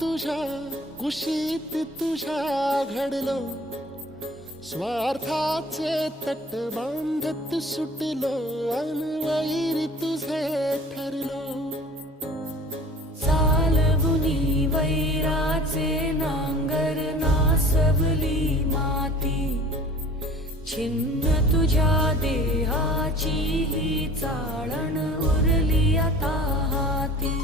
तुझ्या कुशीत तुझ्या घडलो, स्वार्थाचे तट बांधत सुटलो, अनवैरी तुझे ठरलो. चालवुनी वैराचे नांगर नासवली माती, छिन्न तुझ्या देहाची ही चाळण उरली आता हाती.